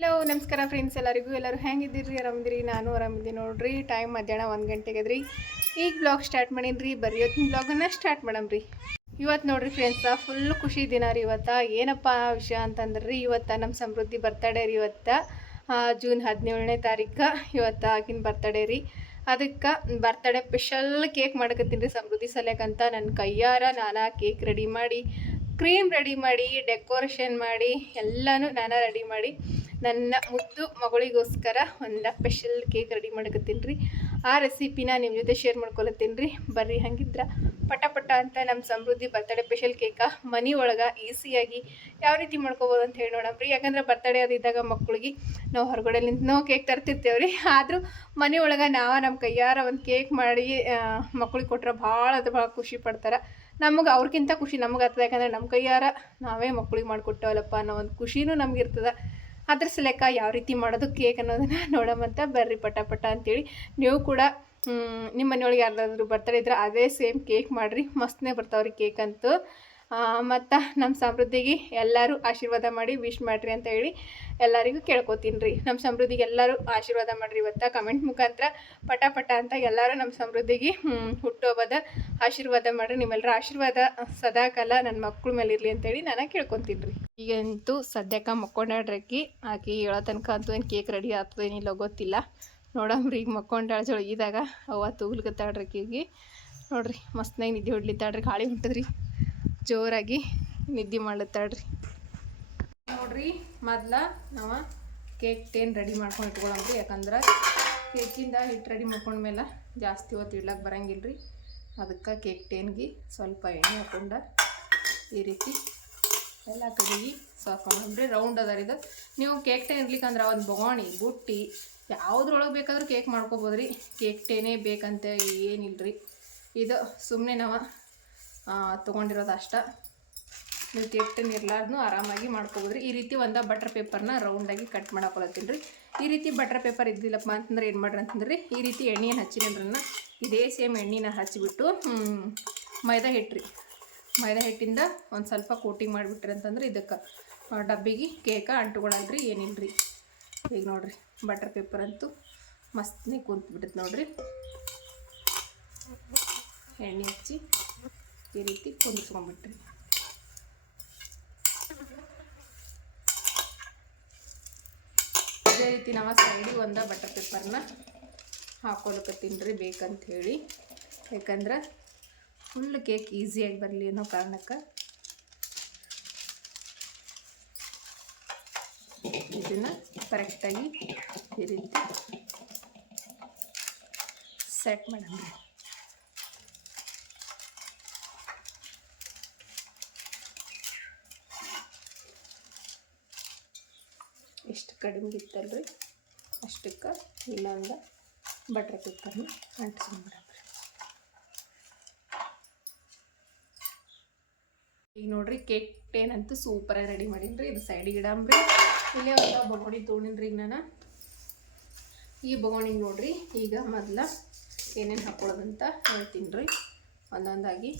Hello ನಮಸ್ಕಾರ friends, ಎಲ್ಲರೂ ಹೆಂಗಿದ್ದೀರಿ? ಆರಾಮಿದ್ದೀರಿ? ನಾನು ಆರಾಮಿದ್ದೀನಿ ನೋಡ್ರಿ. ಟೈಮ್ ಮಧ್ಯಾಹ್ನ 1 ಗಂಟೆಗೆದ್ರಿ. ಈಗ ಬ್ಲಾಗ್ ಸ್ಟಾರ್ಟ್ ಮಾಡೀನಿ. ಬರ್ರಿ ಇವತ್ತಿನ ಬ್ಲಾಗನ್ನು ಸ್ಟಾರ್ಟ್ ಮಾಡಮ್ರಿ. ಇವತ್ತು ನೋಡ್ರಿ ಫ್ರೆಂಡ್ಸ, ಫುಲ್ ಖುಷಿ ದಿನ ರೀ. ಇವತ್ತು ಏನಪ್ಪ ವಿಷಯ ಅಂತಂದ್ರಿ, ಇವತ್ತು ನಮ್ಮ ಸಮೃದ್ಧಿ ಬರ್ತಡೇ ರೀ. ಇವತ್ತು ಜೂನ್ 17ನೇ ತಾರೀಕು ಇವತ್ತು ಆಕಿನ ಬರ್ತಡೇ ರೀ. ಅದಕ್ಕೆ ಬರ್ತಡೇ ಸ್ಪೆಷಲ್ ಕೇಕ್ ಮಾಡಕತ್ತೀನಿ ರೀ ಸಮೃದ್ಧಿ ಸಲಕಂತ. ನನ್ನ ಕೈಯಾರ ನಾನು ಕೇಕ್ ರೆಡಿ ಮಾಡಿ, ಕ್ರೀಮ್ ರೆಡಿ ಮಾಡಿ, ಡೆಕೋರೇಷನ್ ಮಾಡಿ, ಎಲ್ಲನೂ ನಾನು ರೆಡಿ ಮಾಡಿ ನನ್ನ ಮುದ್ದು ಮಗಳಿಗೋಸ್ಕರ ಒಂದು ಸ್ಪೆಷಲ್ ಕೇಕ್ ರೆಡಿ ಮಾಡಕತ್ತೀನಿ ರೀ. ಆ ರೆಸಿಪಿನ ನಿಮ್ಮ ಜೊತೆ ಶೇರ್ ಮಾಡ್ಕೊಳತ್ತೀನಿ ರೀ. ಬರ್ರಿ ಹಂಗಿದ್ರೆ ಪಟ ಅಂತ ನಮ್ಮ ಸಮೃದ್ಧಿ ಬರ್ತಡೇ ಸ್ಪೆಷಲ್ ಕೇಕ ಮನೆ ಒಳಗೆ ಈಸಿಯಾಗಿ ಯಾವ ರೀತಿ ಮಾಡ್ಕೋಬೋದು ಅಂತ ಹೇಳಿ ನೋಡಮ್ರಿ. ಯಾಕಂದ್ರೆ ಬರ್ತಡೇ ಅದಿದ್ದಾಗ ಮಕ್ಳಿಗೆ ನಾವು ಹೊರಗಡೆ ನಿಂತು ಕೇಕ್ ತರ್ತಿರ್ತೇವೆ ರೀ. ಆದರೂ ಮನೆ ಒಳಗೆ ನಮ್ಮ ಕೈಯಾರ ಒಂದು ಕೇಕ್ ಮಾಡಿ ಮಕ್ಳಿಗೆ ಕೊಟ್ರೆ ಭಾಳ ಖುಷಿ ಪಡ್ತಾರೆ. ನಮಗೆ ಅವ್ರಿಗಿಂತ ಖುಷಿ ನಮಗೆ ಆಗ್ತದೆ. ಯಾಕಂದರೆ ನಮ್ಮ ಕೈಯಾರ ನಾವೇ ಮಕ್ಳಿಗೆ ಮಾಡಿಕೊಟ್ಟವಲ್ಲಪ್ಪ ಅನ್ನೋ ಒಂದು ಖುಷಿನೂ ನಮ್ಗೆ ಇರ್ತದೆ. ಅದ್ರ ಸಲಕ ಯಾವ ರೀತಿ ಮಾಡೋದು ಕೇಕ್ ಅನ್ನೋದನ್ನು ನೋಡೋಮಂತ ಬರ್ರಿ ಪಟ ಅಂತೇಳಿ. ನೀವು ಕೂಡ ನಿಮ್ಮ ಮನೆಯೊಳಗೆ ಯಾರ್ದಾದ್ರು ಬರ್ತಡೇ ಇದ್ರೆ ಅದೇ ಸೇಮ್ ಕೇಕ್ ಮಾಡಿರಿ, ಮಸ್ತನೇ ಬರ್ತಾವ್ರಿ ಕೇಕ್ ಅಂತೂ. ಮತ್ತು ನಮ್ಮ ಸಮೃದ್ಧಿಗೆ ಎಲ್ಲರೂ ಆಶೀರ್ವಾದ ಮಾಡಿ ವಿಶ್ ಮಾಡಿರಿ ಅಂತ ಹೇಳಿ ಎಲ್ಲರಿಗೂ ಕೇಳ್ಕೊತೀನಿ ರೀ. ನಮ್ಮ ಸಮೃದ್ಧಿಗೆ ಎಲ್ಲರೂ ಆಶೀರ್ವಾದ ಮಾಡಿರಿ. ಇವತ್ತು ಕಮೆಂಟ್ ಮುಖಾಂತರ ಪಟ ಅಂತ ಎಲ್ಲರೂ ನಮ್ಮ ಸಮೃದ್ಧಿಗೆ ಹುಟ್ಟುಹಬ್ಬದ ಆಶೀರ್ವಾದ ಮಾಡಿರಿ. ನಿಮ್ಮೆಲ್ಲರ ಆಶೀರ್ವಾದ ಸದಾಕಾಲ ನನ್ನ ಮಕ್ಕಳ ಮೇಲೆ ಇರಲಿ ಅಂತೇಳಿ ನಾನು ಕೇಳ್ಕೊತೀನಿ ರೀ. ಈಗಂತೂ ಸದ್ಯಕ್ಕೆ ಮಕ್ಕೊಂಡಾಡ್ರಕ್ಕಿ ಆಕಿ ಹೇಳೋ ತನಕ ಅಂತೂ ಏನು ಕೇಕ್ ರೆಡಿ ಆಗ್ತದೇನಿಲ್ಲ ಗೊತ್ತಿಲ್ಲ. ನೋಡಮ್ರಿ. ಈಗ ಮಕ್ಕೊಂಡಾಳ ಜೊಳಗಿದಾಗ ಅವ್ವ ತೂಗ್ಲಿಕತ್ತಾಳ್ರಕ್ಕಿಗೆ ನೋಡ್ರಿ. ಮಸ್ತ್ನಾಗಿ ನಿದ್ದೆ ಹೊಡ್ಲಿತ್ತಾಳ್ರಿ. ಗಾಳಿ ಹೊಂಟದ್ರಿ, ಜೋರಾಗಿ ನಿದ್ದೆ ಮಾಡ್ಲತ್ತಾಳ್ರಿ ನೋಡ್ರಿ. ಮೊದ್ಲ ನಾವು ಕೇಕ್ ಟೇನ್ ರೆಡಿ ಮಾಡ್ಕೊಂಡು ಇಟ್ಕೊಳಮ್ರಿ. ಯಾಕಂದ್ರೆ ಕೇಕಿಂದ ಹಿಟ್ಟು ರೆಡಿ ಮಾಡ್ಕೊಂಡ್ಮೇಲೆ ಜಾಸ್ತಿ ಹೊತ್ತು ಇಡ್ಲಕ್ಕೆ ಬರಂಗಿಲ್ಲ ರೀ. ಅದಕ್ಕೆ ಕೇಕ್ ಟೇನ್ಗೆ ಸ್ವಲ್ಪ ಎಣ್ಣೆ ಹಾಕೊಂಡ ಈ ರೀತಿ ಎಲ್ಲ ಕಡೆಗೆ ಸಾಕೊಂಡ್ರಿ. ರೌಂಡ್ ಅದ ಇದು. ನೀವು ಕೇಕ್ ಟೇನ್ ಇರ್ಲಿಕ್ಕಂದ್ರೆ ಒಂದು ಬೊಗಾಣಿ ಬುಟ್ಟಿ ಯಾವುದ್ರೊಳಗೆ ಬೇಕಾದ್ರೂ ಕೇಕ್ ಮಾಡ್ಕೊಬೋದು ರೀ. ಕೇಕ್ ಟೇನೇ ಬೇಕಂತ ಏನಿಲ್ಲ ರೀ. ಇದು ಸುಮ್ಮನೆ ನಾವು ತೊಗೊಂಡಿರೋದು ಅಷ್ಟ. ನೀವು ಕೇಕ್ ಟೇನ್ ಇರ್ಲಾರ್ದು ಆರಾಮಾಗಿ ಮಾಡ್ಕೊಬೋದು ರೀ. ಈ ರೀತಿ ಒಂದು ಬಟರ್ ಪೇಪರ್ನ ರೌಂಡಾಗಿ ಕಟ್ ಮಾಡಕೊಳತ್ತೀನಿ ರೀ. ಈ ರೀತಿ ಬಟರ್ ಪೇಪರ್ ಇದ್ದಿಲ್ಲಪ್ಪ ಅಂತಂದ್ರೆ ಏನು ಮಾಡ್ರಿ ಅಂತಂದ್ರೆ ರೀ, ಈ ರೀತಿ ಎಣ್ಣೆಯನ್ನು ಹಚ್ಚಿನಂದ್ರನ್ನ ಇದೇ ಸೇಮ್ ಎಣ್ಣೆನ ಹಚ್ಚಿಬಿಟ್ಟು ಮೈದಾ ಹಿಟ್ಟಿಂದ ಒಂದು ಸ್ವಲ್ಪ ಕೋಟಿಂಗ್ ಮಾಡಿಬಿಟ್ರಿ ಅಂತಂದ್ರೆ ಇದಕ್ಕೆ ಡಬ್ಬಿಗೆ ಕೇಕ ಅಂಟುಗಳಲ್ರಿ, ಏನಿಲ್ಲ ರೀ. ಈಗ ನೋಡಿರಿ ಬಟರ್ ಪೇಪರ್ ಅಂತೂ ಮಸ್ತ್ನೇ ಕುಂತ್ಬಿಟ್ಟೈತೆ ನೋಡಿರಿ. ಎಣ್ಣೆ ಹಚ್ಚಿ ಈ ರೀತಿ ಕುಂದಿಸ್ಕೊಂಡ್ಬಿಟ್ರಿ. ಇದೇ ರೀತಿ ನಾವು ಸೈಡಿಗೆ ಒಂದು ಬಟರ್ ಪೇಪರ್ನ ಹಾಕೊಳಕತ್ತೀನಿ ರೀ ಬೇಕಂತ ಹೇಳಿ. ಯಾಕಂದ್ರೆ ಫುಲ್ ಕೇಕ್ ಈಸಿಯಾಗಿ ಬರಲಿ ಅನ್ನೋ ಕಾರಣಕ್ಕೆ ಇದನ್ನು ಕರೆಕ್ಟಾಗಿ ಈ ರೀತಿ ಸೆಟ್ ಮಾಡೋಣ. ಎಷ್ಟು ಕಡಿಮೆ ಇತ್ತಲ್ರಿ ಅಷ್ಟಕ್ಕೆ ಇಲ್ಲೊಂದು ಬಟರ್ ಪೇಪರ್ನ ಅಂಟಿಸ್ಕೊಂಡ್ಬಿಡಮ್ರಿ. ಈಗ ನೋಡ್ರಿ ಕೇಕ್ ಟೇನ್ ಅಂತೂ ಸೂಪರಾಗಿ ರೆಡಿ ಮಾಡೀನಿ ರೀ. ಇದು ಸೈಡಿಗೆ ಇಡಮ್ರಿ. ಇಲ್ಲೇ ಒಂದು ಬೊಗೋಣಿ ತೊಗೊಂಡಿನಿ ರೀ ನಾನು. ಈ ಬೊಗೋಣಿಗೆ ನೋಡ್ರಿ ಈಗ ಮೊದಲ ಏನೇನು ಹಾಕ್ಕೊಳ್ಳೋದಂತ ಹೇಳ್ತೀನಿ ರೀ ಒಂದೊಂದಾಗಿ.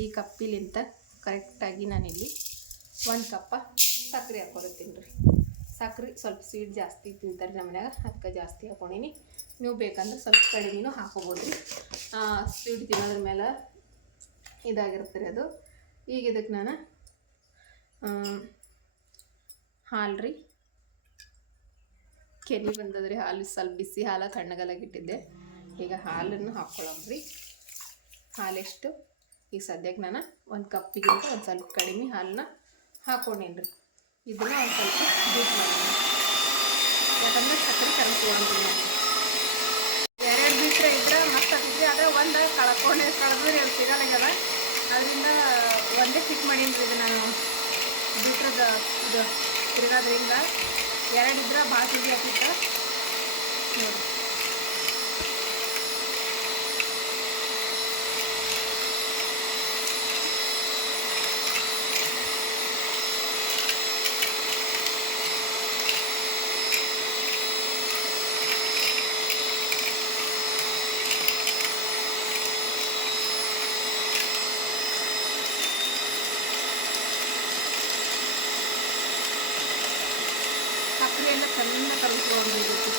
ಈ ಕಪ್ಪಿಲಿಂತ ಕರೆಕ್ಟಾಗಿ ನಾನಿಲ್ಲಿ 1 ಕಪ್ಪ ಸಕ್ಕರೆ ಹಾಕ್ಕೊಳತ್ತೀನಿ ರೀ. ಸಕ್ಕರೆ ಸ್ವಲ್ಪ ಸ್ವೀಟ್ ಜಾಸ್ತಿ ತಿಂತಾರೆ ನಮ್ಮ ಮನ್ಯಾಗ, ಅದಕ್ಕೆ ಜಾಸ್ತಿ ಹಾಕ್ಕೊಂಡೀನಿ. ನೀವು ಬೇಕಂದ್ರೆ ಸ್ವಲ್ಪ ಕಡಿಮೆನೂ ಹಾಕ್ಕೊಬೋದು ರೀ. ಸ್ವೀಟ್ ತಿನ್ನೋದ್ರ ಮೇಲೆ ಇದಾಗಿರುತ್ತೆ ರೀ ಅದು. ಈಗ ಇದಕ್ಕೆ ನಾನು ಹಾಲು ರೀ, ಕೆನೆ ಬಂದದ್ರಿ. ಹಾಲು ಸ್ವಲ್ಪ ಬಿಸಿ ಹಾಲು ತಣ್ಣಗಲಾಗಿಟ್ಟಿದ್ದೆ. ಈಗ ಹಾಲನ್ನು ಹಾಕ್ಕೊಳ್ಳಮ್ರಿ. ಹಾಲೆಷ್ಟು ಈಗ ಸದ್ಯಕ್ಕೆ ನಾನು 1 ಕಪ್ಪಿಗಿಂತ ಒಂದು ಸ್ವಲ್ಪ ಕಡಿಮೆ ಹಾಲನ್ನ ಹಾಕ್ಕೊಂಡೇನಿ ರೀ. ಇದನ್ನು ಒಂದು ಸ್ವಲ್ಪ ಬೀಟ್ ಮಾಡೋಣ. ಯಾಕಂದ್ರೆ ಸಕ್ಕರೆ ಕರಗಿಸ್ಕೊಂಡ್ರಿ ನಾವು 2 ಬೀಟ್ರೆ ಇದ್ರೆ ಮಸ್ತ್ ಆಗ್ತೈತಿ. ಆದರೆ ಒಂದು ಕಳೆದ್ರಿ ಅದು ಸಿಗಲಾಗ್ಯದ. ಅದರಿಂದ ಒಂದೇ ಫಿಟ್ ಮಾಡೀನಿ ರೀ. ಇದು ನಾನು ಬೀಟ್ರದ ಇದು ತಿರುಗೋದ್ರಿಂದ 2 ಇದ್ರೆ ಭಾಳ ಈಸಿ ಆಗ್ತಿತ್ತು ನೋಡಿ. ಸಕ್ಕರೆ ಎಲ್ಲ ಚೆನ್ನಾಗಿ ಕಲಿಸ್ಕೊಳ್ಬೇಕು.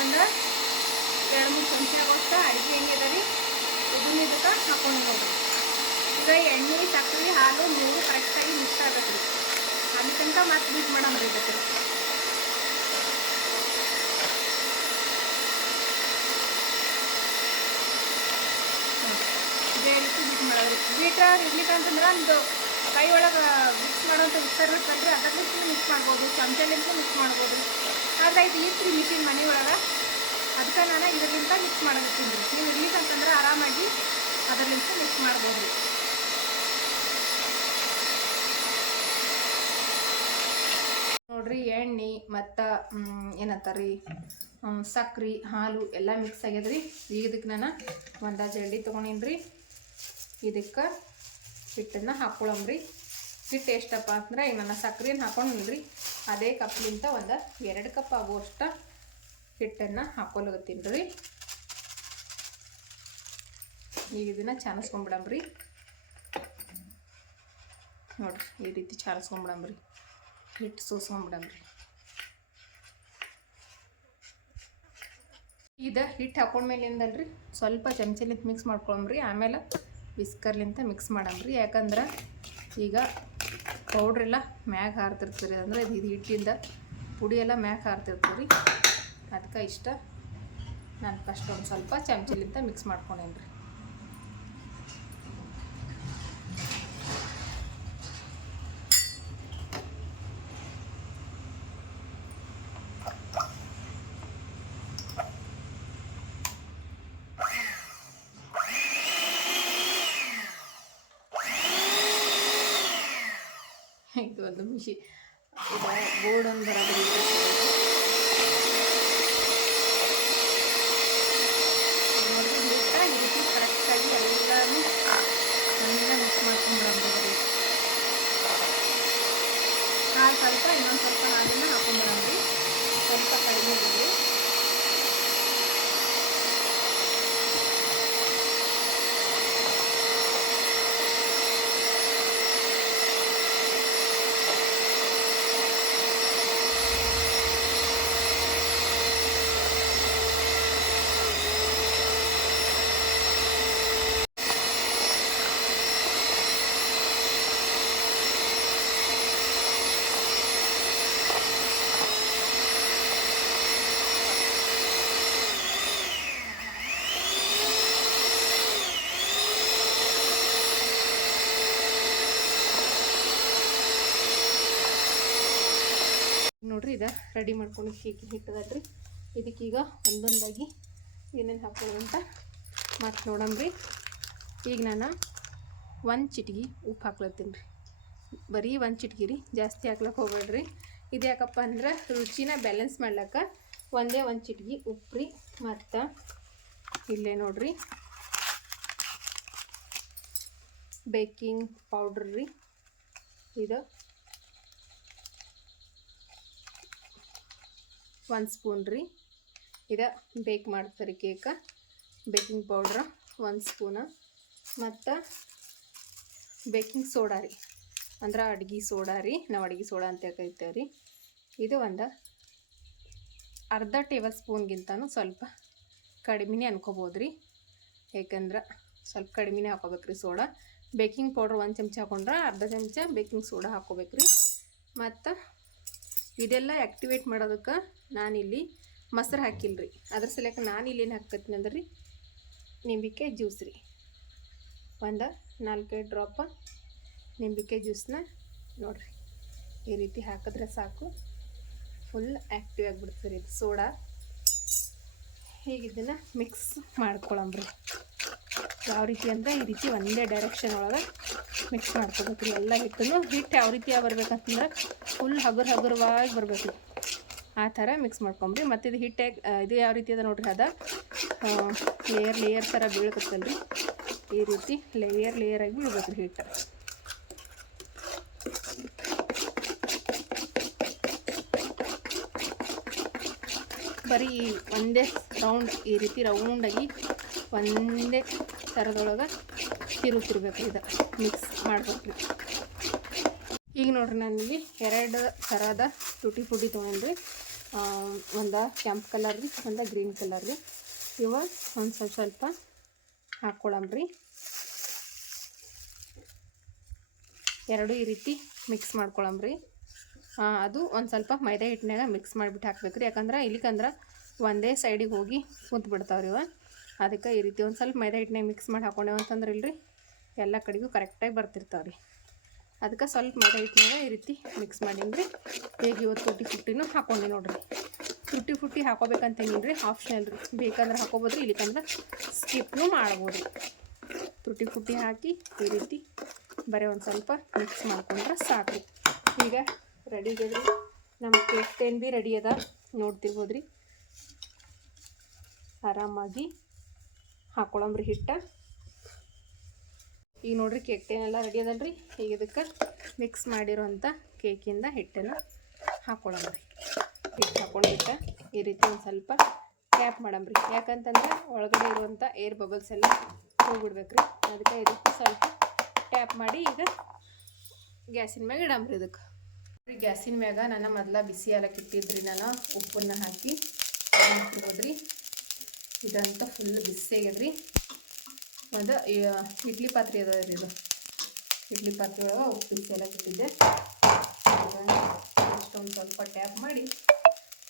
ಒಂದು 2-3 ಚಮಚ ಆಗೋಷ್ಟು ಅಡುಗೆ ಹೆಂಗಿದೆ ರೀ ಇದನ್ನ ಇದಕ್ಕೆ ಹಾಕೊಂಡು ಹೋಗ್ರಿ. ಈಗ ಎಣ್ಣೆ ಸಕ್ಕರೆ ಹಾಲು ಮೂರು ಕರೆಕ್ಟಾಗಿ ಮಿಕ್ಸ್ ಆಗಬೇಕು ರೀ. ಅಲ್ಲಿ ತನಕ ಮತ್ತೆ ಬೀಟ್ ಮಾಡಮ್ರಿ ಇದಕ್ಕೆ. ಇದೇ ರೀತಿ ಬೀಟ್ ಮಾಡೋದ್ರಿ. ಬೀಟ್ ಇರ್ಲಿಕ್ಕೆ ಅಂತಂದ್ರೆ ಒಂದು ಕೈ ಒಳಗೆ ಮಿಕ್ಸ್ ಮಾಡೋಂಥ ಮಿಕ್ಸರ್ ಇರ್ತಲ್ರಿ ಅದರಲ್ಲಿಂದ ಮಿಕ್ಸ್ ಮಾಡ್ಬೋದು, ಚಮಚಲಿಂದ ಮಿಕ್ಸ್ ಮಾಡ್ಬೋದು. ಆದರೆ ಇದು ಇತ್ತು ರೀ ಮಿಷಿನ್ ಮನೆ ಒಳಗೆ, ಅದಕ್ಕೆ ನಾನು ಇದರಿಂದ ಮಿಕ್ಸ್ ಮಾಡೋದತ್ತೀನಿ ರೀ. ನೀವು ಇರ್ಲಿಕ್ಕೆ ಅಂತಂದ್ರೆ ಆರಾಮಾಗಿ ಅದರಲ್ಲಿಂದ ಮಿಕ್ಸ್ ಮಾಡ್ಬೋದು ರೀ. ನೋಡ್ರಿ ಎಣ್ಣೆ ಮತ್ತು ಏನಂತಾರ್ರಿ ಸಕ್ರೆ ಹಾಲು ಎಲ್ಲ ಮಿಕ್ಸ್ ಆಗ್ಯದ್ರಿ. ಈಗ ಇದಕ್ಕೆ ನಾನು ಒಂದು ಜಲ್ಡಿ ತೊಗೊಂಡೀನಿ ರೀ. ಇದಕ್ಕೆ ಹಿಟ್ಟನ್ನು ಹಾಕ್ಕೊಳಮ್ರಿ. ಹಿಟ್ಟು ಎಷ್ಟಪ್ಪ ಅಂದ್ರೆ ಈಗ ನಾನು ಸಕ್ರೆನ ಹಾಕೊಂಡಿಲ್ರಿ, ಅದೇ ಕಪ್ಲಿಂತ ಒಂದು 2 ಕಪ್ ಆಗುವಷ್ಟು ಹಿಟ್ಟನ್ನು ಹಾಕೊಳಗತ್ತೀನಿ ರೀ. ಈಗ ಇದನ್ನು ಚಾನಿಸ್ಕೊಂಬಿಡಮ್ರಿ. ನೋಡ್ರಿ ಈ ರೀತಿ ಚಾನಿಸ್ಕೊಂಬಿಡಮ್ರಿ. ಹಿಟ್ಟು ಸೋಸ್ಕೊಂಬಿಡಮ್ರಿ. ಇದು ಹಿಟ್ಟು ಹಾಕೊಂಡ್ಮೇಲಿಂದಲ್ರಿ ಸ್ವಲ್ಪ ಚಮಚಲಿಂತ ಮಿಕ್ಸ್ ಮಾಡ್ಕೊಳಮ್ರಿ. ಆಮೇಲೆ ವಿಸ್ಕರ್ಲಿಂತ ಮಿಕ್ಸ್ ಮಾಡಮ್ರಿ. ಯಾಕಂದ್ರೆ ಈಗ ಪೌಡ್ರೆಲ್ಲ ಮ್ಯಾಗ ಹಾರ್ತಿರ್ತೀರಿ, ಅಂದರೆ ಇದು ಹಿಟ್ಟಿಂದ ಪುಡಿ ಎಲ್ಲ ಮ್ಯಾಗ ಹಾರ್ತಿರ್ತೀರಿ. ಅದಕ್ಕೆ ಇಷ್ಟ ನಾನು ಫಸ್ಟ್ ಒಂದು ಸ್ವಲ್ಪ ಚಮಚಲಿಂತ ಮಿಕ್ಸ್ ಮಾಡ್ಕೊಂಡೇನ್ರಿ. ಇದು ಒಂದು ಮಿಷಿ ಬೋರ್ಡ್ ಒಂದು ಬರೋದು ನೋಡಿದ್ರೆ ನೀಟಾಗಿ ಈ ರೀತಿ ಕರೆಕ್ಟಾಗಿ ಎಲ್ಲನೂ ಎಲ್ಲ ಮಿಕ್ಸ್ ಮಾಡ್ಕೊಂಡ್ಬಿಡಮ್ರಿ. ಹಾಲು ಸ್ವಲ್ಪ ಇನ್ನೊಂದು ಸ್ವಲ್ಪ ಹಾಲನ್ನು ಹಾಕೊಂಡ್ಬಿಡಮ್ರಿ. ಸ್ವಲ್ಪ ಕಡಿಮೆ ಇರಲಿ. ನೋಡ್ರಿ ಇದು ರೆಡಿ ಮಾಡ್ಕೊಂಡು ಕೇಕ್ ಹಿಟ್ಟದಲ್ರಿ. ಇದಕ್ಕೀಗ ಒಂದೊಂದಾಗಿ ಏನೇನು ಹಾಕೊಳ್ಳೋದಂತ ಮತ್ತು ನೋಡಮ್ರಿ. ಈಗ ನಾನು 1 ಚಿಟಿಕೆ ಉಪ್ಪು ಹಾಕ್ಲತ್ತೀನಿ ರೀ. ಬರೀ 1 ಚಿಟಿಕೆ ರೀ, ಜಾಸ್ತಿ ಹಾಕ್ಲಕ್ಕೆ ಹೋಗ್ಬೇಡ್ರಿ. ಇದು ಯಾಕಪ್ಪ ಅಂದ್ರೆ ರುಚಿನ ಬ್ಯಾಲೆನ್ಸ್ ಮಾಡ್ಲಿಕ್ಕೆ ಒಂದೇ 1 ಚಿಟಿಕೆ ಉಪ್ಪು ರೀ. ಮತ್ತು ಇಲ್ಲೇ ನೋಡ್ರಿ ಬೇಕಿಂಗ್ ಪೌಡ್ರ್ ರೀ. ಇದು 1 ಸ್ಪೂನ್ ರೀ. ಇದು ಬೇಕ್ ಮಾಡ್ತಾರೆ ಕೇಕ. ಬೇಕಿಂಗ್ ಪೌಡ್ರ 1 ಸ್ಪೂನ ಮತ್ತು ಬೇಕಿಂಗ್ ಸೋಡಾ ರೀ, ಅಂದ್ರೆ ಅಡ್ಗೆ ಸೋಡಾ ರೀ. ನಾವು ಅಡ್ಗೆ ಸೋಡಾ ಅಂತ ಕರಿತೇವೆ ರೀ. ಇದು ಒಂದು ಅರ್ಧ ಟೇಬಲ್ ಸ್ಪೂನ್ಗಿಂತನೂ ಸ್ವಲ್ಪ ಕಡಿಮೆನೇ ಅನ್ಕೋಬೋದು ರೀ. ಯಾಕಂದ್ರೆ ಸ್ವಲ್ಪ ಕಡಿಮೆನೇ ಹಾಕೋಬೇಕ್ರಿ ಸೋಡಾ. ಬೇಕಿಂಗ್ ಪೌಡ್ರ್ 1 ಚಮಚ ಹಾಕೊಂಡ್ರೆ ಅರ್ಧ ಚಮಚ ಬೇಕಿಂಗ್ ಸೋಡಾ ಹಾಕೋಬೇಕ್ರಿ. ಮತ್ತು ಇದೆಲ್ಲ ಆ್ಯಕ್ಟಿವೇಟ್ ಮಾಡೋದಕ್ಕೆ ನಾನಿಲ್ಲಿ ಮೊಸರು ಹಾಕಿಲ್ರಿ. ಅದ್ರ ಸಲಕ್ಕೆ ನಾನಿಲ್ಲಿ ಏನು ಹಾಕ್ತೀನಿ ಅಂದ್ರೆ ರೀ ನಿಂಬೆಕಾಯಿ ಜ್ಯೂಸ್ ರೀ. ಒಂದು 4-5 ಡ್ರಾಪ ನಿಂಬೆಕಾಯಿ ಜ್ಯೂಸನ್ನ ನೋಡಿರಿ ಈ ರೀತಿ ಹಾಕಿದ್ರೆ ಸಾಕು, ಫುಲ್ ಆ್ಯಕ್ಟಿವ್ ಆಗಿಬಿಡ್ತದೆ ಇದು ಸೋಡಾ. ಹೀಗೆ ಇದನ್ನು ಮಿಕ್ಸ್ ಮಾಡ್ಕೊಳಮ್ರಿ. ಯಾವ ರೀತಿ ಅಂದರೆ ಈ ರೀತಿ ಒಂದೇ ಡೈರೆಕ್ಷನ್ ಒಳಗೆ ಮಿಕ್ಸ್ ಮಾಡ್ಕೋಬೇಕು ರೀ ಎಲ್ಲ ಹಿಟ್ಟು ಯಾವ ರೀತಿ ಬರ್ಬೇಕಂತಂದ್ರೆ ಫುಲ್ ಹಗುರವಾಗಿ ಬರಬೇಕು ಆ ಥರ ಮಿಕ್ಸ್ ಮಾಡ್ಕೊಂಬ್ರಿ. ಮತ್ತು ಇದು ಹಿಟ್ಟು ಇದು ಯಾವ ರೀತಿ ಅದ ನೋಡ್ರಿ, ಅದ ಲೇಯರ್ ಥರ ಬೀಳ್ಬೇಕಲ್ಲ ರೀ, ಈ ರೀತಿ ಲೇಯರ್ ಆಗಿ ಬೀಳ್ಬೇಕು ರೀ ಹಿಟ್ಟು. ಬರೀ ಒಂದೇ ರೌಂಡ್ ಈ ರೀತಿ ರೌಂಡಾಗಿ ಒಂದೇ ಥರದೊಳಗೆ ತಿರುಗಿರ್ಬೇಕು, ಇದು ಮಿಕ್ಸ್ ಮಾಡ್ಬೇಕ್ರಿ. ಈಗ ನೋಡ್ರಿ ನಾನಿಲ್ಲಿ 2 ಥರದ ಟುಟಿ ಫುಡಿ ತೊಗೊಂಡ್ರಿ, ಒಂದು ಕೆಂಪು ಕಲರ್ ರೀ, ಒಂದು ಗ್ರೀನ್ ಕಲರ್ ರೀ. ಇವ ಒಂದು ಸ್ವಲ್ಪ ಹಾಕ್ಕೊಳಮ್ರಿ. 2 ಈ ರೀತಿ ಮಿಕ್ಸ್ ಮಾಡ್ಕೊಳಮ್ರಿ. ಅದು ಒಂದು ಸ್ವಲ್ಪ ಮೈದಾ ಹಿಟ್ಟಿನಾಗ ಮಿಕ್ಸ್ ಮಾಡಿಬಿಟ್ಟು ಹಾಕ್ಬೇಕ್ರಿ, ಯಾಕಂದ್ರೆ ಇಲ್ಲಿಕಂದ್ರೆ ಒಂದೇ ಸೈಡಿಗೆ ಹೋಗಿ ಕುಂತು ಬಿಡ್ತಾವ್ರಿ ಇವ. ಅದಕ್ಕೆ ಈ ರೀತಿ ಒಂದು ಸ್ವಲ್ಪ ಮೈದಾ ಹಿಟ್ಟಿನಾಗ ಮಿಕ್ಸ್ ಮಾಡಿ ಹಾಕೊಂಡೇವು ಅಂತಂದ್ರೆ ಇಲ್ರಿ ಎಲ್ಲ ಕಡೆಗೂ ಕರೆಕ್ಟಾಗಿ ಬರ್ತಿರ್ತಾವ್ರಿ. ಅದಕ್ಕೆ ಸ್ವಲ್ಪ ಮೈದಾ ಹಿಟ್ಟಿನಾಗ ಈ ರೀತಿ ಮಿಕ್ಸ್ ಮಾಡೀನಿ. ಈಗ ಇವತ್ತು ಟುಟಿ ಫುಟ್ಟಿನೂ ಹಾಕೊಂಡೆ ನೋಡ್ರಿ. ಟುಟಿ ಫುಟ್ಟಿ ಹಾಕೋಬೇಕಂತೇನಿಲ್ರಿ, ಆಪ್ಷನಲ್ ರೀ, ಬೇಕಂದ್ರೆ ಹಾಕೋಬೋದ್ರಿ, ಇಲ್ಲಿಕಂದ್ರೆ ಸ್ಕಿಪ್ನೂ ಮಾಡ್ಬೋದು. ಟುಟಿ ಫುಟ್ಟಿ ಹಾಕಿ ಈ ರೀತಿ ಬರೀ ಒಂದು ಸ್ವಲ್ಪ ಮಿಕ್ಸ್ ಮಾಡ್ಕೊಂಡ್ರೆ ಸಾಕು. ಈಗ ರೆಡಿ ಆಗ್ಯದ್ರಿ ನಮ್ಮ ಕೇಕ್ ಟೇನ್ ಭೀ ರೆಡಿ ಅದ, ನೋಡ್ತಿರ್ಬೋದ್ರಿ. ಆರಾಮಾಗಿ ಹಾಕ್ಕೊಳಮ್ರಿ ಹಿಟ್ಟ. ಈಗ ನೋಡ್ರಿ ಕೇಕ್ ಟೇನ್ ಎಲ್ಲ ರೆಡಿ ಅದಲ್ರಿ. ಈಗ ಇದಕ್ಕೆ ಮಿಕ್ಸ್ ಮಾಡಿರೋಂಥ ಕೇಕಿಂದ ಹಿಟ್ಟನ್ನು ಹಾಕ್ಕೊಳಮ್ರಿ. ಹಿಟ್ಟು ಹಾಕ್ಕೊಂಡ್ಬಿಟ್ಟು ಈ ರೀತಿ ಒಂದು ಸ್ವಲ್ಪ ಟ್ಯಾಪ್ ಮಾಡಮ್ರಿ, ಯಾಕಂತಂದ್ರೆ ಒಳಗಡೆ ಇರುವಂಥ ಏರ್ ಬಬಲ್ಸ್ ಎಲ್ಲ ಹೋಗ್ಬಿಡ್ಬೇಕ್ರಿ. ಅದಕ್ಕೆ ಈ ರೀತಿ ಸ್ವಲ್ಪ ಟ್ಯಾಪ್ ಮಾಡಿ ಈಗ ಗ್ಯಾಸಿನ ಮ್ಯಾಗ ಇಡಮ್ರಿ. ಇದಕ್ಕೆ ಗ್ಯಾಸಿನ ಮ್ಯಾಗ ನಾನು ಮೊದಲ ಬಿಸಿ ಹಾಲಕ್ಕೆ ಇಟ್ಟಿದ್ರಿ, ನಾನು ಉಪ್ಪನ್ನು ಹಾಕಿ ಹೋದ್ರಿ. ಇದಂತ ಫುಲ್ ಬಿಸಿ ಆಗ್ಯದ್ರಿ. ಅದು ಇಡ್ಲಿ ಪಾತ್ರೆ ಅದ ರೀ, ಇದು ಇಡ್ಲಿ ಪಾತ್ರೆ ಒಳಗೆ ಉಪ್ಪು ಬಿಸಿ ಹಾಲಕ್ಕೆ ಇಟ್ಟಿದ್ದೆ. ಅಷ್ಟೊಂದು ಸ್ವಲ್ಪ ಟ್ಯಾಪ್ ಮಾಡಿ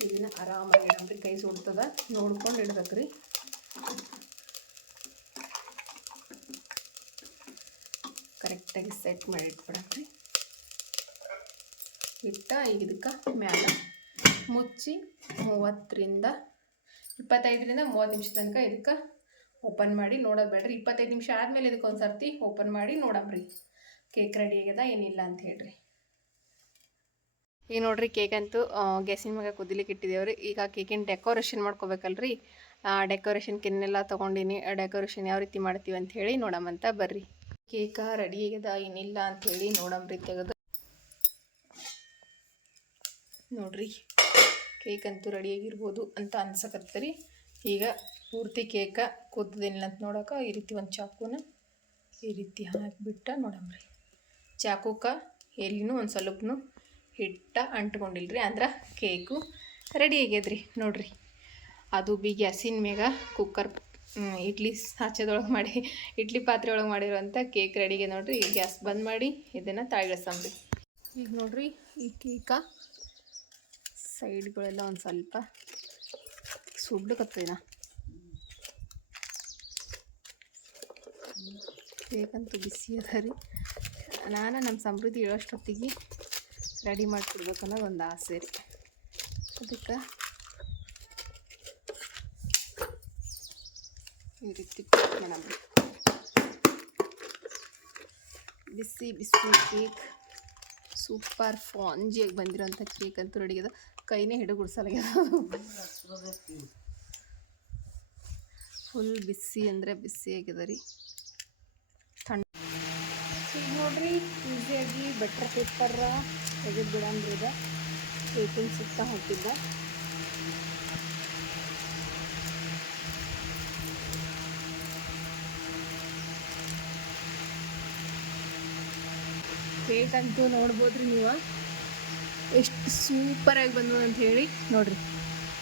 ಇದನ್ನು ಆರಾಮಾಗಿ ಇಡಮ್ರಿ. ಕೈ ಸುಡ್ತದ ನೋಡ್ಕೊಂಡು ಇಡ್ಬೇಕ್ರಿ. ಕರೆಕ್ಟಾಗಿ ಸೆಟ್ ಮಾಡಿ ಇಟ್ಬಿಡಮ್ರಿ. ಇಟ್ಟ ಈಗ ಇದಕ್ಕೆ ಮ್ಯಾಲ ಮುಚ್ಚಿ 25ರಿಂದ 30 ನಿಮಿಷ ತನಕ ಇದಕ್ಕೆ ಓಪನ್ ಮಾಡಿ ನೋಡೋದು ಬೇಡ್ರಿ. 25 ನಿಮಿಷ ಆದಮೇಲೆ ಇದಕ್ಕೆ ಒಂದು ಸರ್ತಿ ಓಪನ್ ಮಾಡಿ ನೋಡಮ್ರಿ ಕೇಕ್ ರೆಡಿ ಆಗ್ಯದ ಏನಿಲ್ಲ ಅಂತ ಹೇಳ್ರಿ. ಈಗ ನೋಡ್ರಿ ಕೇಕ್ ಅಂತೂ ಗ್ಯಾಸಿನ ಮ್ಯಾಗ ಕುದಿಲಿಕ್ಕೆ ಇಟ್ಟಿದ್ದೇವ್ರಿ. ಈಗ ಕೇಕಿನ ಡೆಕೋರೇಷನ್ ಮಾಡ್ಕೋಬೇಕಲ್ರಿ, ಡೆಕೋರೇಷನ್ಗೆನ್ನೆಲ್ಲ ತೊಗೊಂಡಿನಿ, ಡೆಕೋರೇಷನ್ ಯಾವ ರೀತಿ ಮಾಡ್ತೀವಿ ಅಂತ ಹೇಳಿ ನೋಡಮಂತ ಬರ್ರಿ. ಕೇಕ ರೆಡಿ ಆಗ್ಯದ ಏನಿಲ್ಲ ಅಂಥೇಳಿ ನೋಡಮ್ರಿ. ತೆಗೆದು ನೋಡ್ರಿ ಕೇಕ್ ಅಂತೂ ರೆಡಿಯಾಗಿರ್ಬೋದು ಅಂತ ಅನ್ಸಕತ್ತರಿ. ಈಗ ಪೂರ್ತಿ ಕೇಕ ಕೂದದೇನಿಲ್ಲ ಅಂತ ನೋಡೋಕೆ ಈ ರೀತಿ ಒಂದು ಚಾಕುನ ಈ ರೀತಿ ಹಾಕಿಬಿಟ್ಟು ನೋಡಮ್ರಿ. ಚಾಕುಕ್ಕೆ ಎಲ್ಲಿನೂ ಒಂದು ಸ್ವಲ್ಪನೂ ಹಿಟ್ಟ ಅಂಟ್ಕೊಂಡಿಲ್ರಿ, ಅಂದ್ರೆ ಕೇಕು ರೆಡಿ ಆಗ್ಯದ್ರಿ. ನೋಡ್ರಿ ಅದು ಬಿ ಗ್ಯಾಸಿನ ಮ್ಯಾಗ ಕುಕ್ಕರ್ ಇಡ್ಲಿ ಸಾಚದೊಳಗೆ ಮಾಡಿ ಇಡ್ಲಿ ಪಾತ್ರೆ ಒಳಗೆ ಮಾಡಿರೋಂಥ ಕೇಕ್ ರೆಡಿಗೆ ನೋಡ್ರಿ. ಈಗ ಗ್ಯಾಸ್ ಬಂದ್ ಮಾಡಿ ಇದನ್ನು ತಾಳಿಸಮ್ರಿ. ಈಗ ನೋಡ್ರಿ ಈ ಕೇಕ ಸೈಡ್ಗಳೆಲ್ಲ ಒಂದು ಸ್ವಲ್ಪ ಸುಡ್ಲಿಕತ್ತದ. ಕೇಕಂತೂ ಬಿಸಿ ಅದ ರೀ. ನಾನು ನಮ್ಮ ಸಮೃದ್ಧಿ ಹೇಳೋಷ್ಟೊತ್ತಿಗೆ ರೆಡಿ ಮಾಡಿಕೊಡ್ಬೇಕು ಅನ್ನೋದು ಒಂದು ಆಸೆ ರೀ. ಅದಕ್ಕೆ ಈ ರೀತಿ ಮೇಡಮ್ ಬಿಸಿ ಬಿಸಿ ಕೇಕ್ ಸೂಪರ್ ಫಾಂಜಿಯಾಗಿ ಬಂದಿರೋಂಥ ಕೇಕ್ ಅಂತೂ ರೆಡಿ ಅದ. ಕೈನೇ ಹಿಡಿಗುಡ್ಸಲಾಗ್ಯದ, ಫುಲ್ ಬಿಸಿ ಅಂದರೆ ಬಿಸಿ ಆಗ್ಯದ ರೀ. ಈಗ ನೋಡ್ರಿ ಈಸಿಯಾಗಿ ಬಟರ್ ಪೇಪರ್ ತೆಗೆದು ಬಿಡಂಬ್ರಿ. ಇದೆ ಕೇಕಿನ ಸುತ್ತ ಹಾಕಿದ್ದ ಕೇಕ್ ಅಂತೂ ನೋಡ್ಬೋದ್ರಿ ನೀವು ಎಷ್ಟು ಸೂಪರಾಗಿ ಬಂದವು ಅಂತ ಹೇಳಿ. ನೋಡ್ರಿ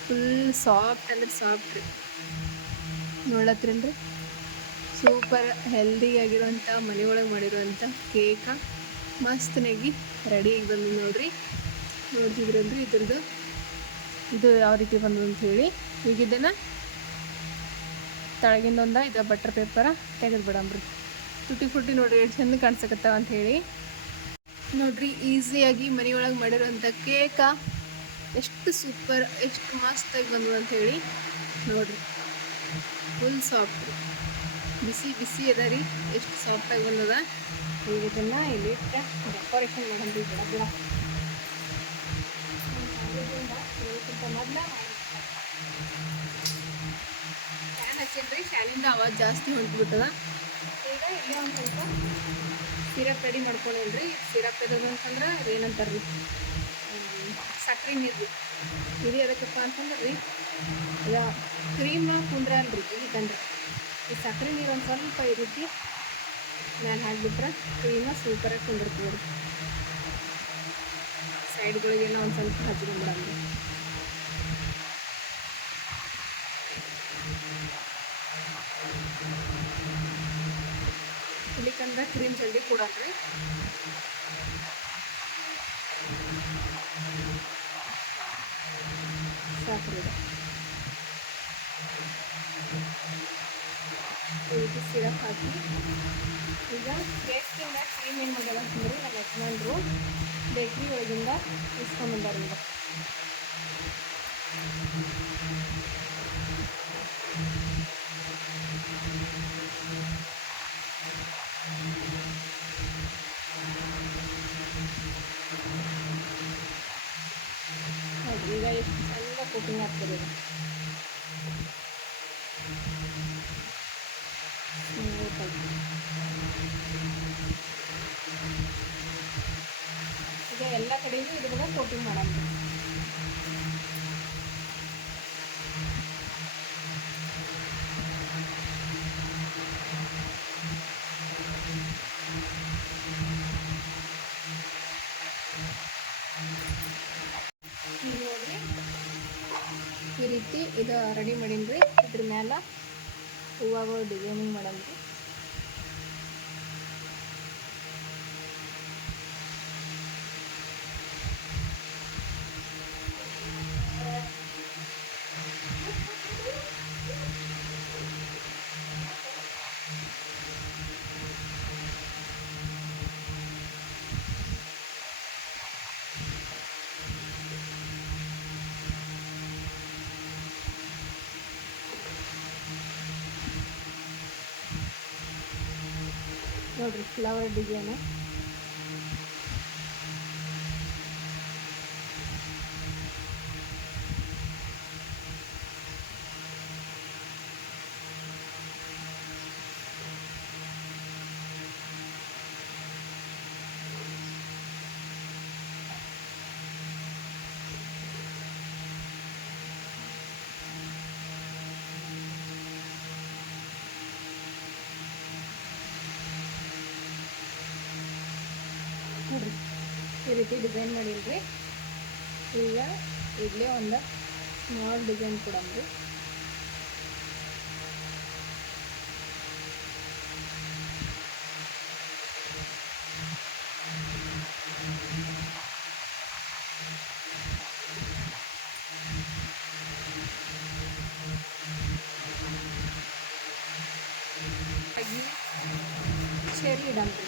ಫುಲ್ ಸಾಫ್ಟ್ ಅಂದ್ರೆ ಸಾಫ್ಟ್ ರೀ, ನೋಡತ್ರೇನ್ರಿ. ಸೂಪರ್ ಹೆಲ್ದಿಯಾಗಿರೋಂಥ ಮನೆಯೊಳಗೆ ಮಾಡಿರೋಂಥ ಕೇಕ ಮಸ್ತನಾಗಿ ರೆಡಿಯಾಗಿ ಬಂದು ನೋಡ್ರಿ. ನೋಡ್ತಿದ್ರಲ್ರಿ ಇದ್ರದ್ದು ಇದು ಯಾವ ರೀತಿ ಬಂದು ಅಂತ ಹೇಳಿ. ಈಗ ಇದನ್ನು ತಳಗಿಂದೊಂದ ಇದು ಬಟರ್ ಪೇಪರ ತೆಗೆದು ಬಿಡಂಬ್ರಿ. ಟುಟಿ ಫುಟ್ಟಿ ನೋಡ್ರಿ ಎಷ್ಟು ಚಂದ ಕಾಣಿಸಕತ್ತಾವ ಅಂತ ಹೇಳಿ. ನೋಡ್ರಿ ಈಸಿಯಾಗಿ ಮನೆಯೊಳಗೆ ಮಾಡಿರೋಂಥ ಕೇಕ ಎಷ್ಟು ಸೂಪರ್ ಎಷ್ಟು ಮಸ್ತಾಗಿ ಬಂದವು ಅಂತ ಹೇಳಿ. ನೋಡ್ರಿ ಫುಲ್ ಸಾಫ್ಟ್. ಬಿಸಿ ಬಿಸಿ ಅದ ರೀ, ಎಷ್ಟು ಸಾಫ್ಟಾಗಿ ಬಂದದ. ಈಗ ಇದನ್ನು ಇಲ್ಲಿ ಡೆಕೋರೇಷನ್ ಮಾಡೋದು ಗಿಡ ಗಿಡ ಮೊದಲ ಫ್ಯಾನ್ ಹಚ್ಚಿದ್ರಿ, ಫ್ಯಾನಿಂದ ಆವಾಜ್ ಜಾಸ್ತಿ ಹೊಂಟ್ಬಿಟ್ಟದ. ಈಗ ಇಲ್ಲೇ ಒಂದು ಸ್ವಲ್ಪ ಸಿರಪ್ ರೆಡಿ ಮಾಡ್ಕೊಳ್ಳೋಲ್ರಿ. ಸಿರಪ್ ಅಂತಂದ್ರೆ ಅದೇನಂತಾರೆ ರೀ, ಸಕ್ಕರೆ ನೀರು ರೀ. ಇದು ಎದಕ್ಕಪ್ಪ ಅಂತಂದ್ರೆ ರೀ, ಈಗ ಕ್ರೀಮ್ ಕುಂದ್ರಲ್ರಿ ಈಗಂದ್ರೆ ಈ ಸಕ್ಕರೆ ನೀರು ಒಂದು ಸ್ವಲ್ಪ ಈ ರೀತಿ ಮೇಲೆ ಹಾಕಿಬಿಟ್ರೆ ಕ್ರೀಮ ಸೂಪರಾಗಿ ಕುಂದಿರ್ತದೆ ರೀ. ಸೈಡ್ಗಳಿಗೆಲ್ಲ ಒಂದು ಸ್ವಲ್ಪ ಹಚ್ಕೊಂಡ್ಬಿಡಂದ್ರೆ ಇಲ್ಲಿಕಂದ್ರೆ ಕ್ರೀಮ್ ಜಲ್ದಿ ಕೊಡಲ್ರಿ. ಸಾಕ್ರಿ ಈ ರೀತಿ ಸಿರಪ್ ಹಾಕಿ ಈಗ ಕೇಕ್ಕಿಂದ ಕ್ರೀಮ್ ಏನು ಮಾಡ್ಯಾರ ಅಂತಂದ್ರೆ ನಮ್ಮ ಯಜಮಾನ್ರು ಬೇಕ್ರಿ ಒಳಗಿಂದ ಇಸ್ಕೊಂಡ್ಬಂದಾರ. ಈಗ ಈಗ ಎಷ್ಟು ಚಂದ ಕುಕಿಂಗ್ ಆಗ್ತದೆ ಇದು. ಈಗ ಎಲ್ಲ ಕಡೆಗೂ ಇದ್ರನ್ನ ಕೋಟಿಂಗ್ ಮಾಡೋಣ. ಈಗ ನೋಡ್ರಿ ಈ ರೀತಿ ಇದು ರೆಡಿ ಮಾಡೀನಿ. ಇದ್ರ ಮ್ಯಾಲ ಹೂವುಗಳು ಡಿಸೈನಿಂಗ್ ಮಾಡಲ್ರಿ. ನೋಡ್ರಿ ಫ್ಲವರ್ ಡಿಸೈನ್ ನೋಡ್ರಿ ಈ ರೀತಿ ಡಿಸೈನ್ ಮಾಡೀನಿ. ಈಗ ಇಲ್ಲೇ ಒಂದು ಸ್ಮಾಲ್ ಡಿಸೈನ್ ಕೊಡಮ್ರಿ. ಚೆರಿ ಇಡಮ್ರಿ.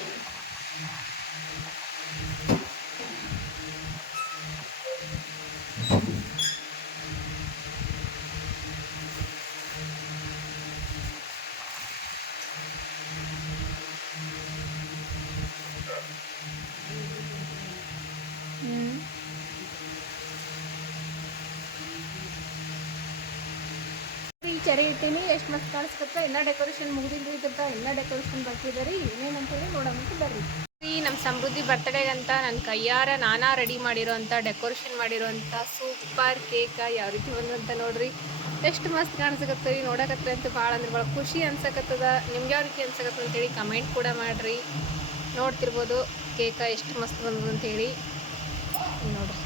ಚೆರಿ ಇಟ್ಟೀನಿ, ಎಷ್ಟು ಮಸ್ತ್ ಕಾಣಿಸ್ಬೇಕ. ಇನ್ನೂ ಡೆಕೋರೇಷನ್ ಮುಗಿದಿಲ್ರಿ, ಇದ್ರದ್ದು ಇನ್ನೂ ಡೆಕೋರೇಷನ್ ಬರ್ತಿದೆ ರೀ. ಏನೇನಂತೇಳಿ ನೋಡೋಣ ಬರ್ರಿ. ನಮ್ಮ ಸಮೃದ್ಧಿ ಬರ್ತಡೇಗಂತ ನನ್ನ ಕೈಯಾರ ನಾನಾ ರೆಡಿ ಮಾಡಿರೋಂಥ ಡೆಕೋರೇಷನ್ ಮಾಡಿರೋಂಥ ಸೂಪರ್ ಕೇಕ ಯಾವ ರೀತಿ ಬಂದಂತ ನೋಡ್ರಿ. ಎಷ್ಟು ಮಸ್ತ್ ಕಾಣಿಸಕತ್ತದ ರೀ. ನೋಡಕತ್ರಿ ಅಂತ ಭಾಳ ಅಂದ್ರೆ ಭಾಳ ಖುಷಿ ಅನ್ಸಕತ್ತದ. ನಿಮ್ಗೆ ಯಾವ ರೀತಿ ಅನ್ಸಕತ್ತದ ಅಂತೇಳಿ ಕಮೆಂಟ್ ಕೂಡ ಮಾಡಿರಿ. ನೋಡ್ತಿರ್ಬೋದು ಕೇಕ ಎಷ್ಟು ಮಸ್ತ್ ಬಂದದ ಅಂತೇಳಿ. ನೋಡ್ರಿ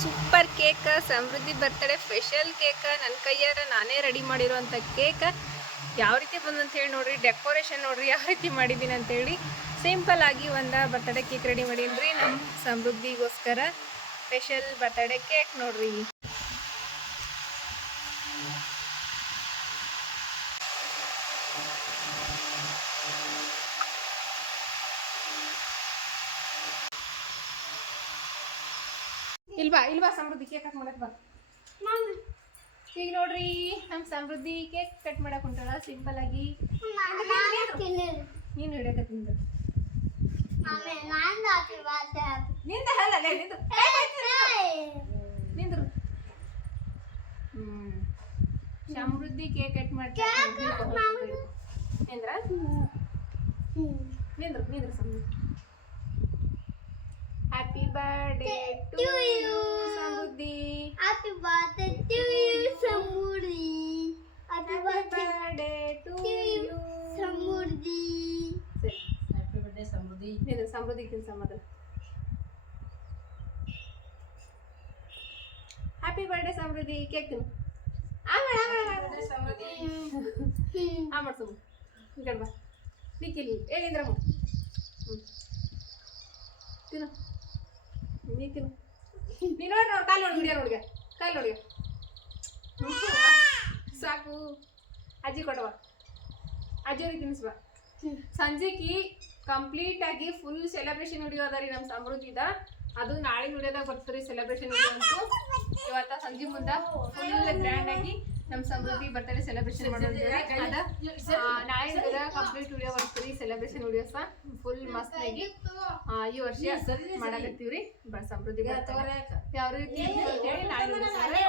ಸೂಪರ್ ಕೇಕ್, ಸಮೃದ್ಧಿ ಬರ್ತಡೇ ಸ್ಪೆಷಲ್ ಕೇಕ್, ನನ್ನ ಕೈಯಾರ ನಾನೇ ರೆಡಿ ಮಾಡಿರೋಂಥ ಕೇಕ್ ಯಾವ ರೀತಿ ಬಂದಂತ ಹೇಳಿ ನೋಡ್ರಿ. ಡೆಕೋರೇಷನ್ ನೋಡ್ರಿ ಯಾವ ರೀತಿ ಮಾಡಿದ್ದೀನಿ ಅಂತೇಳಿ. ಸಿಂಪಲ್ ಆಗಿ ಒಂದು ಬರ್ತಡೇ ಕೇಕ್ ರೆಡಿ ಮಾಡೀನಿ ನಮ್ಮ ಸಮೃದ್ಧಿಗೋಸ್ಕರ. ಸ್ಪೆಷಲ್ ಬರ್ತಡೇ ಕೇಕ್ ನೋಡ್ರಿ. ಇಲ್ವಾ ಸಮೃದ್ಧಿ ಕೇಕ್ ಹಾಕಿ ಮಾಡಕ್ ಬಾ. ಈಗ ನೋಡ್ರಿ ನಮ್ಮ ಸಮೃದ್ಧಿ ಕೇಕ್ ಕಟ್ ಮಾಡಕ್ ಹೊಂಟಾಳ ಸಿಂಪಲ್ ಆಗಿ. ನೀನು ಹಿಡಿಯಕತ್ತಿಂದ ನಿಂದ ಹಲ್ಲಲ್ಲ ನಿಂದು ನಿಂದ್ರು. ಸಮೃದ್ಧಿ ಕೇಕ್ ಕಟ್ ಮಾಡ್ತಾರೆ ನಿಂದ್ರ ನಿಂದ್ರು ನಿಂದ್ರು Samruddhi. Happy birthday to you Samruddhi. Happy birthday to you, Samurdhi. Happy birthday to you Samurdhi. Happy birthday Samruddhi. ನಿಂದ್ರು ಸಮೃದ್ಧಿ ತಿನ್ಸಮ್ಮದ. Happy birthday Samruddhi. ಕೇಕ್ ತಿನ್ನು. ಸಮೃದ್ಧಿ. ಆ ಮಾಡ್ಸು ಈ ಕಡೆ ಬಾ. ನಿಕ್ಕಿಲ್ ಏನಿಂದ್ರಮ್ಮ ತಿನ್ನು ನೀ ತಿನ್ನು. ನೀ ನೋಡಿ ನೋಡಿ ಕಾಲು ನೋಡಿ ವಿಡಿಯೋ ನೋಡಿಗೆ ಕಾಲು ನೋಡಿ ಸಾಕು. ಅಜ್ಜಿ ಕೊಡವ ಅಜ್ಜಿಯವ್ರಿಗೆ ತಿನ್ನಿಸ್ಬಾ. ಸಂಜೆಗೆ ಕಂಪ್ಲೀಟ್ ಆಗಿ ಫುಲ್ ಸೆಲೆಬ್ರೇಷನ್ ವಿಡಿಯೋ ಅದ ರೀ ನಮ್ಮ ಸಮೃದ್ಧಿದ. ಅದು ನಾಳೆ ವಿಡಿಯೋದಾಗ ಬರ್ತಾರೆ ಸೆಲೆಬ್ರೇಷನ್ ವಿಡಿಯೋ ಅಂತೂ. ಇವತ್ತ ಸಂಜೆ ಮುಂದೆ ಫುಲ್ ಗ್ರ್ಯಾಂಡ್ ಆಗಿ ನಮ್ಮ ಸಮೃದ್ಧಿ ಬರ್ತಡೇ ಸೆಲೆಬ್ರೇಷನ್ ಮಾಡೋದು ಅದ. ನಾಳೆ ವಿಡಿಯೋದಾಗ ಕಂಪ್ಲೀಟ್ ವಿಡಿಯೋ ಬರ್ತೀರಿ ಸೆಲೆಬ್ರೇಷನ್ ವಿಡಿಯೋಸ ಫುಲ್ ಮಸ್ತ್ ಆಗಿ ಈ ವರ್ಷ ಮಾಡಕತ್ತೀವ್ರಿ. ಸಮೃದ್ಧಿ ಯಾವ ರೀತಿ ಹೇಳಿ ನಾಳೆ ನಾಳೆ